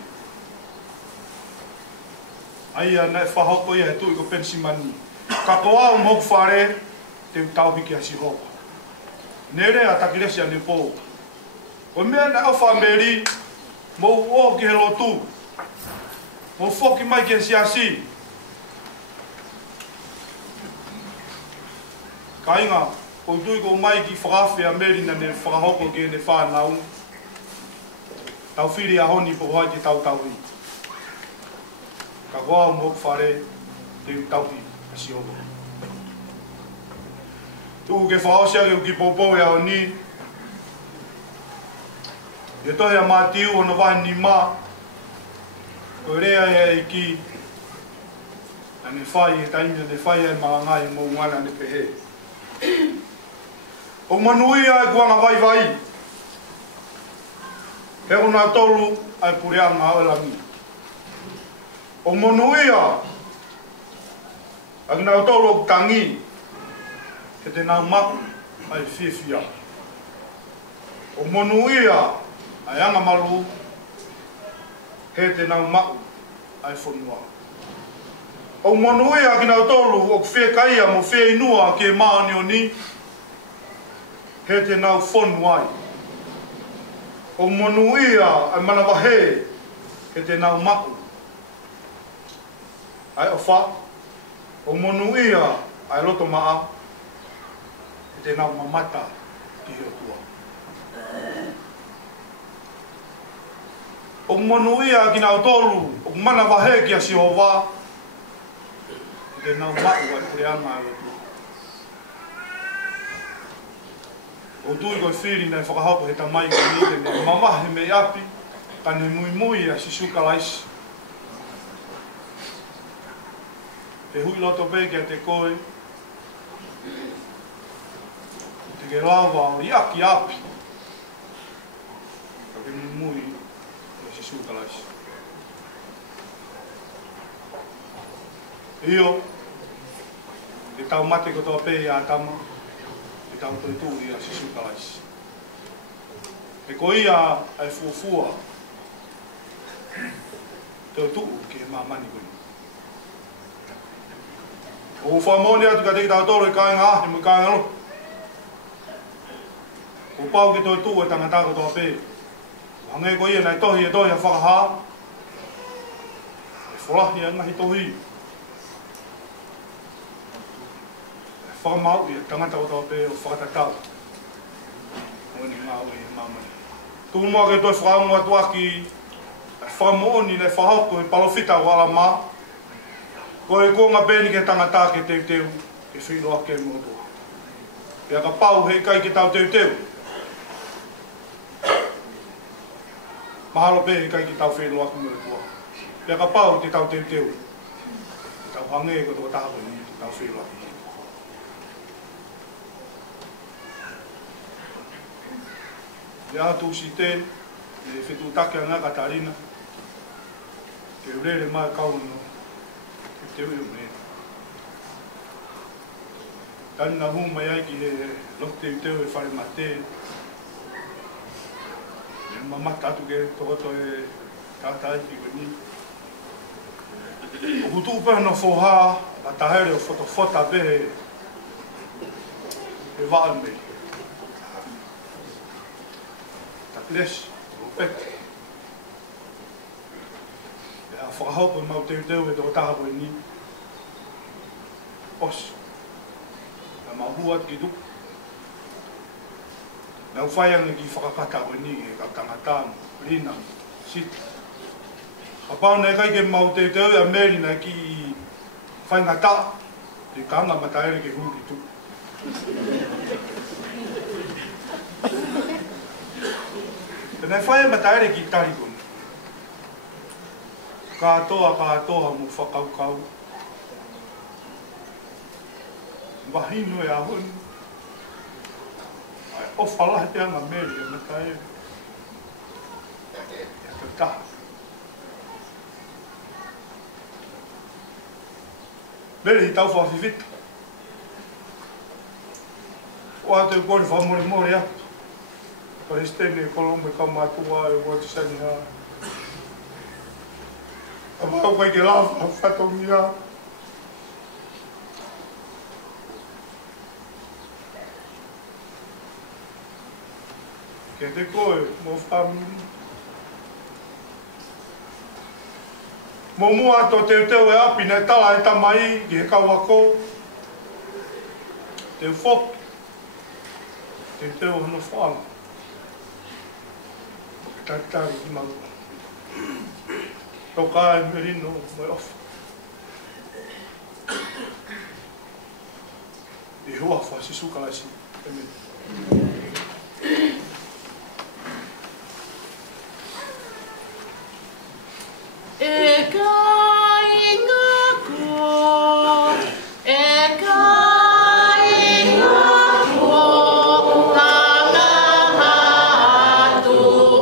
Aia na whahoko ia he tui ko pensimani. Ka toa o moku whare te tauhi ki a si hopa. Nere a takiresi a ne pō. Ko mea na au whameri mo o ki he lotu. Mo whoki mai ki a si asi. Ka inga, ko tui ko mai ki whakawhi a meri na ne whakahoko ki ne whanau. Tau whiri a honi po hoa ki tau tauhi. Ka koa o moku whare te tauhi a si hopa. Tuku ke whaosia ke uki poupou e ao ni. E tohi a mātiu o na wahi ni mā. Ko rea e iki. A ne whai e taimia ne whai e malangai mō ngana ne pehe. O manuia e kuanga vai vai. He ona tolu ai pureanga o langi. O manuia. Ak na tolu o tangi. Ke te nā maku ai whiwhia. O monuia ai anga malu he te nā maku ai whonua. O monuia ki nā tolu o whekaia mo whenua ke maani o ni he te nā whonuai. O monuia ai manawahe he te nā maku ai o wha. O monuia ai loto maa te nau mamata ki heo tua. O monuia ki nau tolu, o mana wahe ki a si o wā, te nau mau ai kureanga e tua. O tui koi whiri nei whakahako he tamai ki ni te ne mamahe me api, ka ne mui mui a si sukalaisi. Te hui loto peke a te koe, ke lawa o iaki api. Ka ke mui e si sukalaisi. Io, te tau mate ko toa pēi a tama, te tau toi tūri a si sukalaisi. E ko ia ai fuafua, te o tuu ke mamani koni. O whamoni atu ka te ki tau toro i kāinga ahni mo kāinga no. O pau ki toi tū e tangata ko toa pē. Hange ko ia nei tohi e tohi a whakaha. E wholahi a ngahi tohi. E whakamau i a tangata ko toa pē o whakatatau. O ni ngā ui e mamani. Tū mua ke toi whakaunga atu aki e whakamooni nei whahoko e palofita o ala mā. Ko e konga pēni ke tangata ke teu teu ke whiloa ke motoa. Pea ka pau hei kai ke tau teu teu. Mahalo pe kai ki tau whenua aku mea tua. Pea ka pau te tau teu teu. Tau hange ko tō tāko ni te tau whenua ki. Ia tū si te, e whetu take a ngā katarina. Ke urere mai kauno. Ke teu iu mea. Tani na hu mai ai ki he lok teu teu e whare mate. mamata atu ke tokoto e tātai ki wini. O kutu upeha no foha, la tahere o fota behe e waan me. Takles, o peke. E a whakahopo mau teu e toko taha koe ni. Os. Na mahua ki duku. Na whaianga ki whakakata koe ni e ka tangatāmu, rina, sita. A pāu nei kai ke mau te teu a meri na ki whaingata, te kanga mataere ke hūki tu. Nei whaia mataere ki tari kone. Katoa mu whakaukau. Wahino e ahoni. O whalahe te anga meri a mataere. Ia te taha. Meri i tau whawhiwhita. O atu e kore whamore atu. Paristene e kolombe kaumatua e wati sani ha. A mau kai ke lawa whatongi ha. Ke te koe mo whamiri. Mo mua to teu e api nei tala e tamai ki he kauako. Teu whoki. Teu hono whaanga. Tatari ki mau. Toka e merino mai ofa. E hua wha si sukalasi. E kai ngā ko, e kai ngā ko, tanga hatu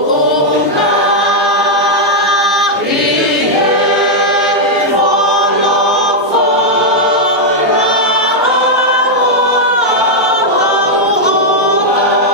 o ngā i he whono whora o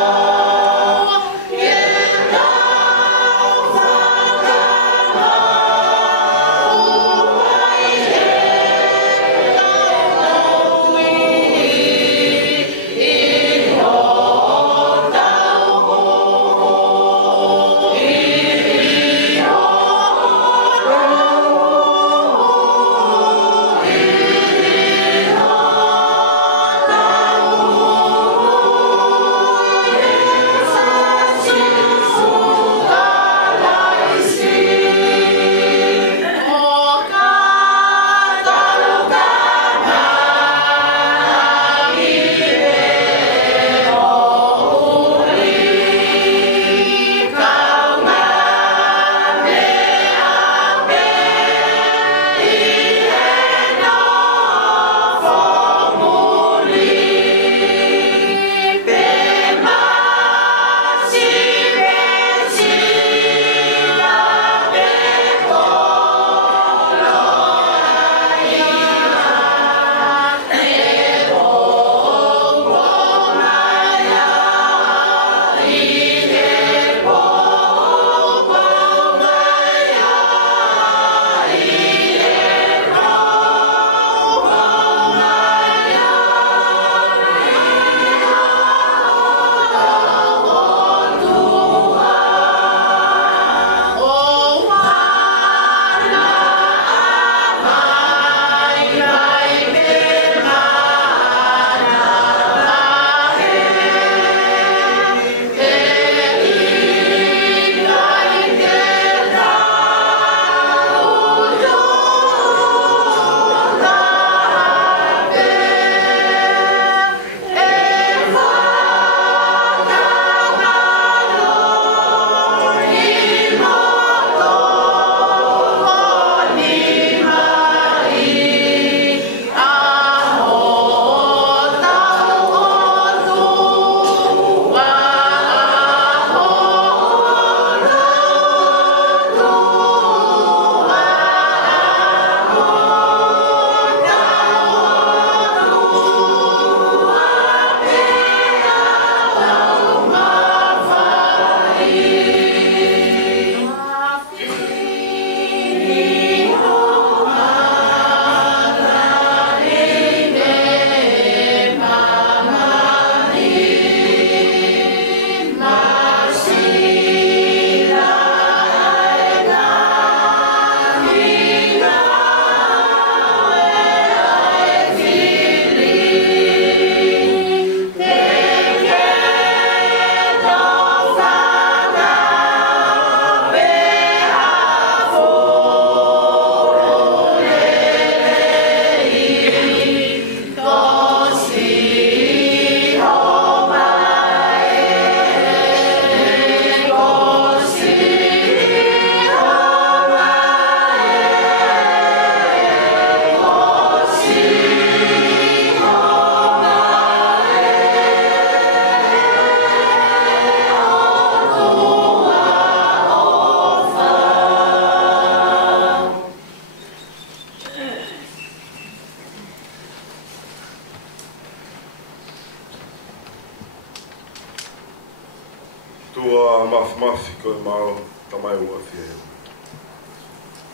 mas ko mau tamai ua fie.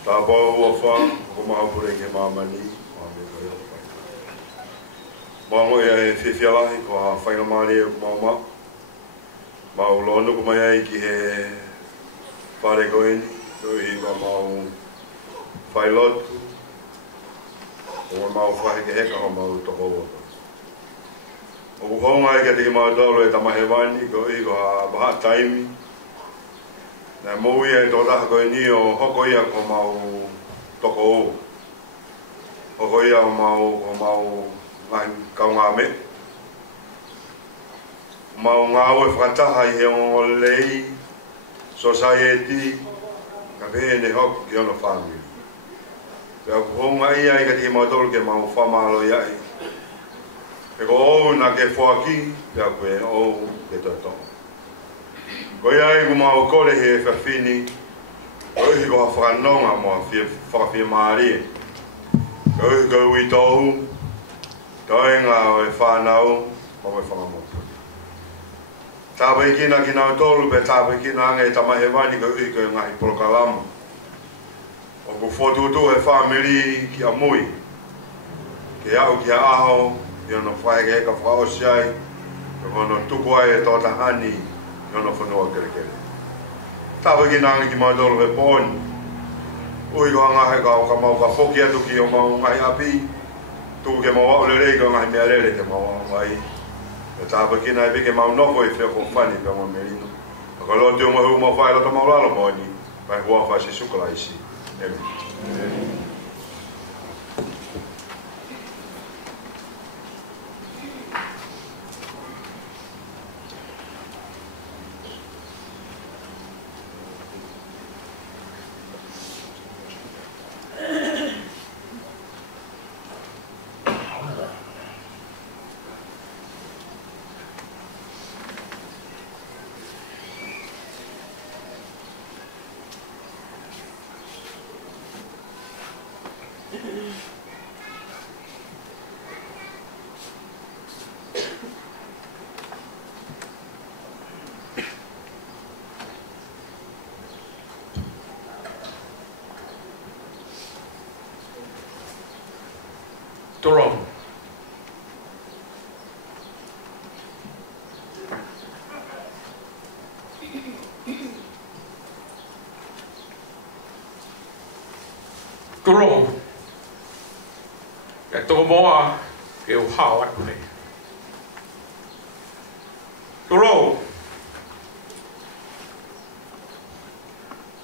Ta bo ua fa ko mau pure ke mamani, me ko yo pai. Mo e fie la ko a faina mari e mama. Mau lono ko mai ai ki he pare goini, ko I ko mau fai lotu. O mau fai ke heka o mau toko ua. O honga e ke te mau dolo e tamahewani ko I ko a baha taimi. Na mo ia to da ko ni o hoko ia ko mau toko o. Hoko ia mau ngai ka ngame. Mau ngau e frataha I he o lei society ka vene hok ki ono family. Pe ko honga ia I ka te mau dolo ke mau famalo ia I. Pe ko o na ke foaki pe ko e o ke toto. Ko ia I mau kore he whawhini, ko I ko whanonga mo whawhi maari. Ko I ko ui tohu, ko I ngā o e whanau, mo e whangamotu. Tāpai kina ki nau tolu, pe tāpai kina anga e tamahewani, ko I ko ngahi polokalamu. O ko whotutu e whamiri ki a mui, ki au ki a aho, I ono whae ke heka whaosiai, ko ono tuku ai e tōta hani, Yono whanua kere. Tāpai ki nāngi ki mai dolo he pōni. Ui ko anga he ka mau ka whoki atu ki o mau ngai api. Tuku ke mau au lerei ka ngai mea rere ke mau au ngai. Tāpai ki nai pike mau noko I whiako whani pe mau merino. Ka lote o mahu mau whae lata mau lalo mōni. Pai hua whae si sukala isi. Amen. Toro. Toro. E tō moa ke o hao atu hei. Toro.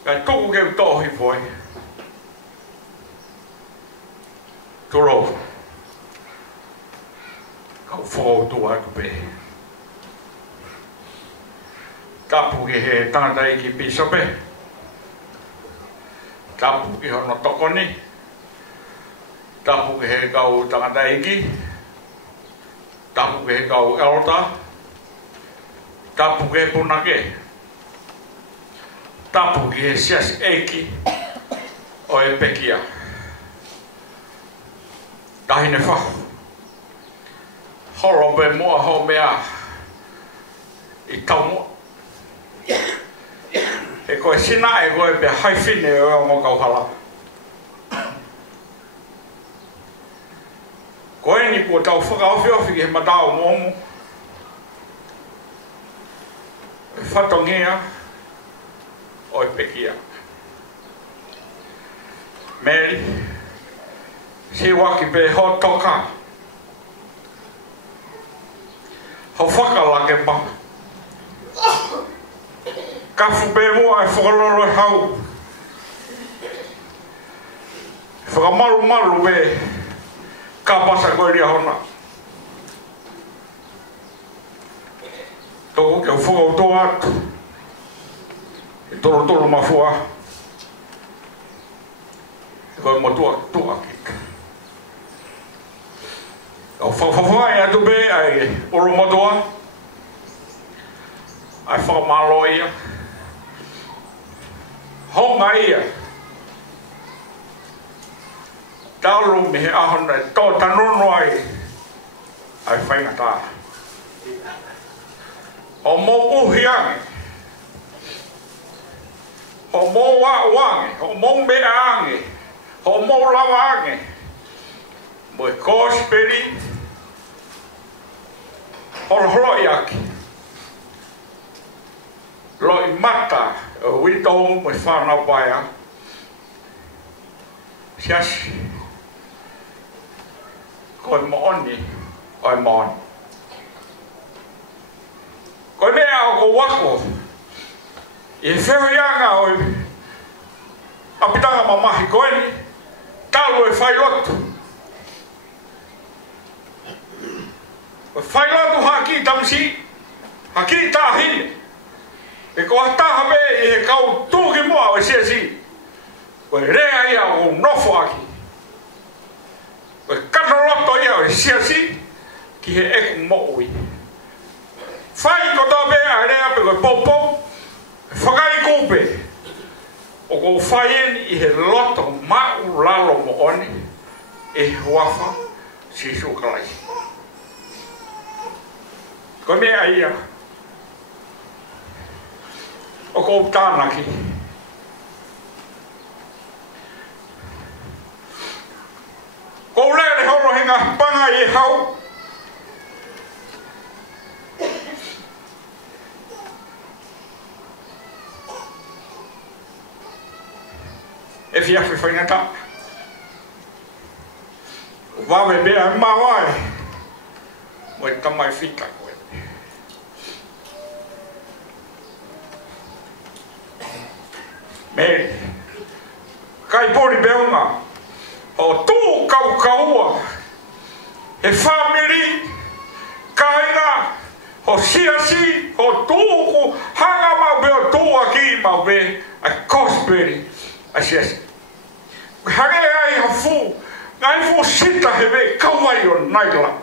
E tōku ke u tōhi poi. Toro. Kau whakau tō atu pehe. Tapu ki he tangata I ki pisape. Tapu ki hono tokoni. Tapu ki he kau tangata iki. Tapu ki he kau elta. Tapu ki he punake. Tapu ki he sias eki. O e pekia. Tahine whahu. Horo pe mua ho mea I tau mua. E koe sina e koe pe haifine e o ngā kauhala. Koe ni kua tau whakaofi ki he matao momu. E whatongia o e pekia. Mary, si waki pe ho toka. Ho whakala ke pa. Kafu pe mua e whakalolo e hau. Whakamaru pe ka pasa koe ria hona. Toko ke whakau tō atu. E toro mafua. E koe mo tua kika. Au whawhawhai atu be ai oro motoa. Ai whakamalo ia. Honga ia. Tauru me he ahona e tō tanono ai. Ai whaingata. O mō uhi angi. ho mo wange, ho mo meange, ho mo lawange, mo kosperi, holo iaki, loi mata, wito mo whanau paia, siasi, koe mo oni, oi mon. Koe mea o ko wako, e wheo ianga oi apitanga mamahi koe ni, talo e whai lotu. O whai lotu haki tamsi, haki tahine. E ko ataha me e kau tūki mua o sia si. Koe rea ia o nofo aki. Koe kano loto ia o sia si, ki he eku mo ui. Whai ko tō mea rea pe koe popo, whakai kūpe. O ko whaien i he loto mau lalo mo oni, e huafa si sukalai. Ko mea ia, o ko tānaki. Ko lele horo hinga panga i hau, e fiafi whaingata. Wawe bea mawai, mo e tamai fita koe. Me, kai pori beunga, o tū kau kaua, e family, kainga, o siasi, o tūku, hanga mau be o tū aki mau be, a kosperi, a siasi. Hange ai hafu, ngai fu sita he be kawai o naila.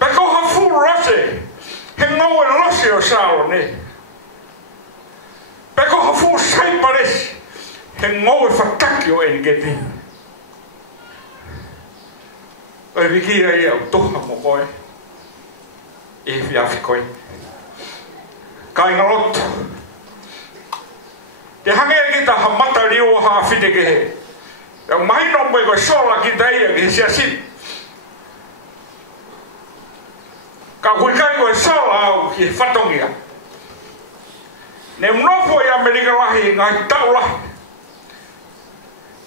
Beko hafu rose, he ngau e lose o sao ne. Beko hafu sai pares, he ngau e whataki o engeti. O e wiki ai au toha mo koe, e whiawhi koe. Kai ngalotu. Te hange ki ta hamata rio ha white ke he. Yang mahino mo e koe sola ki taia ki he siasin. Ka kui kai koe sola au ki he whatongia. Ne mnofo i Amerika lahi ngai tau lahi.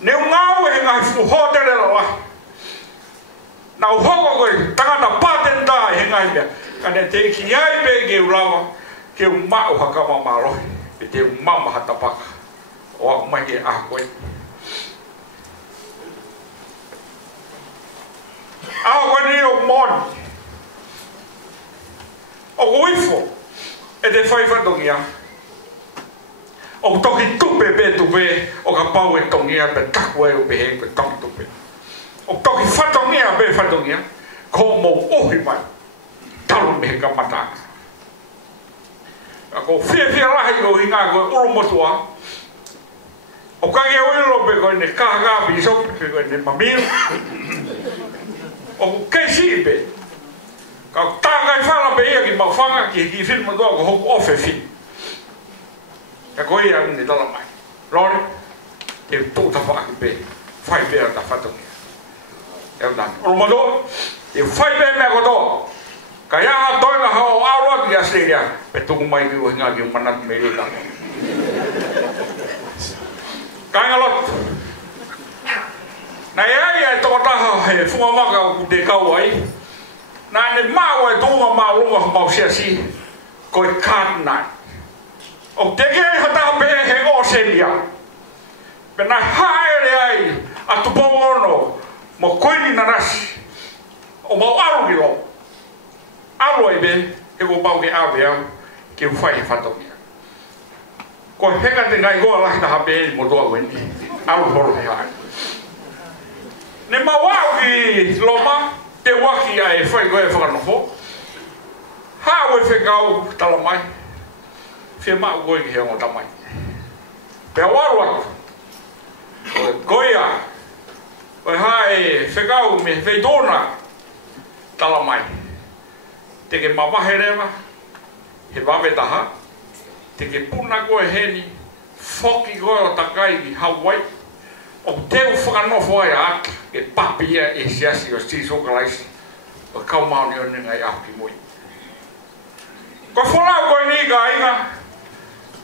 Ne ngau e ngai fuhotere lahi. Na uhoko koe tangata patenta e ngai mea. Ka ne te ki ai pe ke ulawa ke umau haka mamalohi. E te umama hatapaka. O aku mai ke koe. Ako ni o mon. O uifo. E te whaiwhatongia. O toki tupe pe tupe. O ka pau e tongia pe taku e o pe he pe toki tupe. O toki whatongia pe whatongia. Ko mo ohi mai. Talu me he ka matanga. Ako whia lahi o hinga koe uromotua. O kage oilo pe koe ne kaha biso pe koe ne mamil. O keisi pe. Ka tākai whala pe ia ki mawhanga ki whima toa ko hoku ofe whi. Ka koe ia ni tala mai. Lore, e tō tawhaki pe. Whai pe a ta whatongia. Eo tani. Uromotua, e whai pe mea kotoa. Ka ia toinga hao aroa ki Australia. Pe tuku mai ki uhinga ki umanat me reka. Ka inga lotu. Na ia e tō taha he whumamaka o ku te kau ai. Na ne mau e tōma mau lunga mau siasi. Koe kātnai. O te kei hata pe he Oceania. Pe nai haere ai a tupongono mo koini na rasi. O mau aru ki lo. Alo e be, e ko pau ke awe au, ke uwhai e whatongia. Ko heka te ngai goa lahi taha pe e mo toa wendi. Alo horo he hae. Ne mawau ki loma, te waki a e whai goe whakanofo. Hao e whekau tala mai. Whia mau goe ki hea ngota mai. Pea waru atu. Goe a. Koe hae whekau me wheitona tala mai. Te ke mawahe rewa, he wawe taha, te ke puna koe heni foki koe o takai ki Hawaii o teu whakanofo ai ata ke papia e siasi o sisoka laisi o kaumaoni o nengai api moi koe wholau koe ni ka inga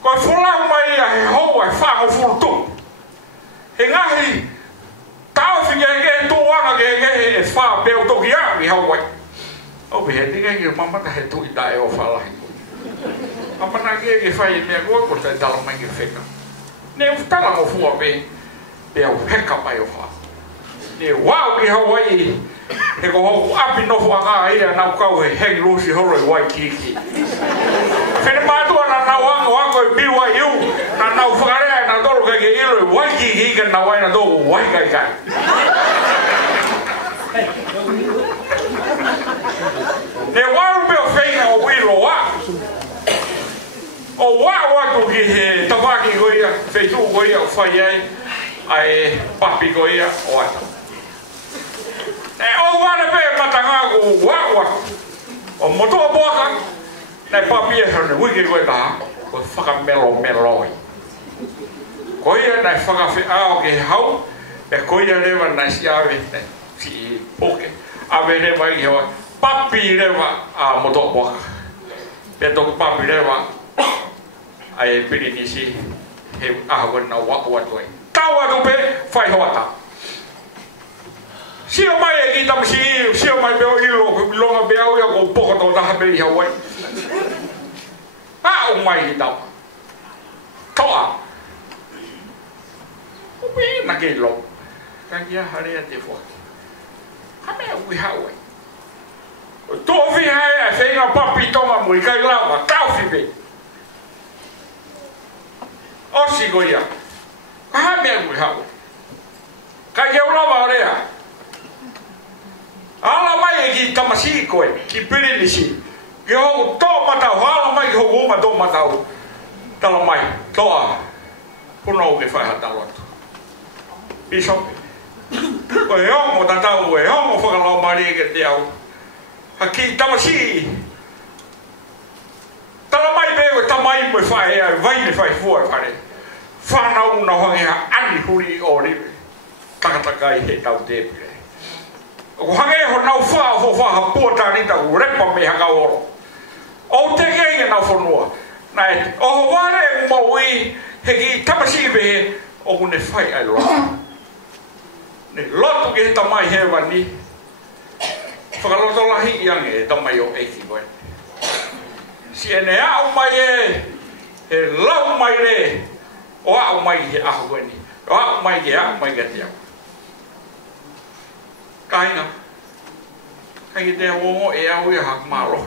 koe wholau mai a he hou e whako furutu he ngahi tau whika e ke tuanga ke e wha peo toki a ki Hawaii o be he tinga ki mamata he tui da e o whalahi apana ke whai mea koe ko te tala mai ke wheka ne utala mo fua pe au heka mai o wha ne wau ki Hawaii he ko hoku api nofu a ngā ia nau kau he heng lusi horo i Waikiki whene mātua na nau anga wako i BYU na nau whakarea na toro kai ke ilo i Waikiki ka nau aina tōku Waikaikai ne waru me o whenga o wiro wa o watu ki he tawaki koia wheitu koia o whai ai ai papi koia o ata e o wane pe matanga ko wa o motoa boaka na papi e hane wiki koe taha ko whaka meloi koia na whaka whi ao ke hau e koia rewa na si awe si poke awe rewa i hewa papi rewa a motoa boaka pe toku papi rewa ai pini nisi he ahawan na wa toi tawa do pe fai hoata sio mai e kita msi sio mai beo ilo longa beo ya ko poko to da be Hawaii o mai kita toa o be na ke lo kan ya hare te fo kame wi Hawaii to vi hai a fenga papi tonga mo kai la ka fi be o si goia ka me wi Hawaii ka ye ula ba rea ala mai ki tamasi koe ki piri nisi ki ho to mata hala mai ho goma to mata tala mai toa puno ke fa hata lot bishop ko yo mo tata o yo mo fa la mari ke te au haki tamasi tala mai be ko tamai mo fa e vai ne fa fu pare fa na una ho ya ani huri ori taka he tau te o hange ho nau fa puata ni ta repa me hanga oro o te ke na fonua na o ware mo wi he ki tamasi be o ne fai ai lo ne lotu ke ta mai he wani fa lo to la hi yang e ta mai o e ki boy si ene a mai e lau mai re o a mai he a wani o a mai ke te kaina kai te o e au e hak malo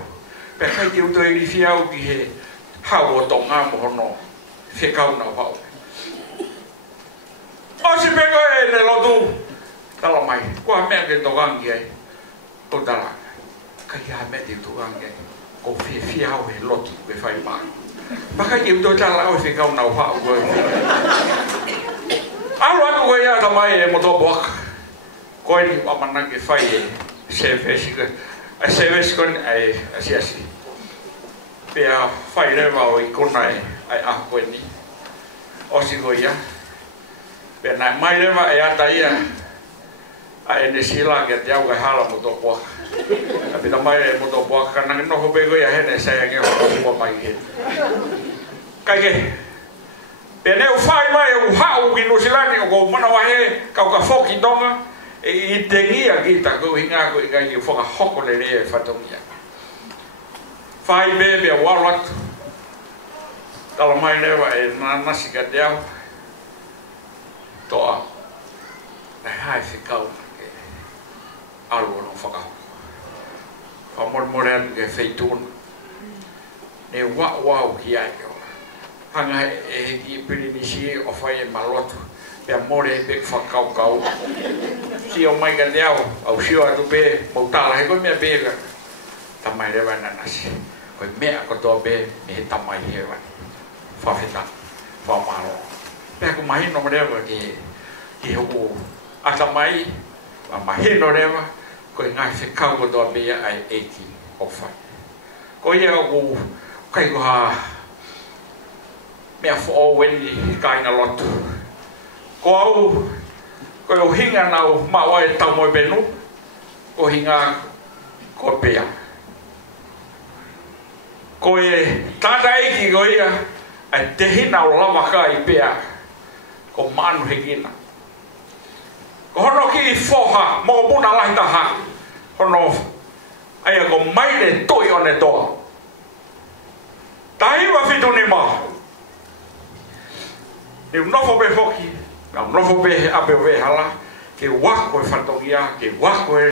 pe kai te uto e fiau ki he hawo tonga mo no fe kau na pau o si pe ko e le lotu tala mai ko me ke to gangi ai to tala kai ha me te to gangi ko fe fiau e lotu pe fai ma pa kai te uto tala o fe kau na pau ko alo ko ya ta mai e mo to bok koe ni wamana ke whai e service kon ai asiasi pia whai rewa o i kona e ai a koe ni osi koe ia pia nai mai rewa e ata ia a e ne sila ke te au kai hala moto poaka a pita mai e moto poaka kanang noho pe koe ia hene sayang e ho kua mai he kai ke pia neu whai mai e uhau ki nusilani o ko mana wahe kau ka whoki tonga e tengia kita ko hinga ko i foka hoko le le fatongia fai bebe walat tala mai lewa e na sika deu toa na hai se kau ke alu no foka fa morel ke feitun ne wa ki ai hanga e ki pirinisi o fai maloto pe more pe kau si o mai gandeau au sio atu pe motala he ko me be ta mai re bana nasi ko me ko to be me ta mai he wa fa feta fa malo pe ko mai no re wa ki ho ata mai ma mai no re wa ko ngai se kau ko to be ai eki o fa ko ye o kai ko ha mea fo weni kaina lotu. Ko au ko o hinga nau maua e tau moi benu ko hinga ko pea. Ko e tata iki ko ia ai te hina o lama ka i pea ko manu hekina. Ko hono ki foha mo muna lahi taha hono ai ko maile toi one toa. Tahiwa fitu ni ma. Ni unofo be foki, na unofo be abe we hala ke wako e fantogia ke wako e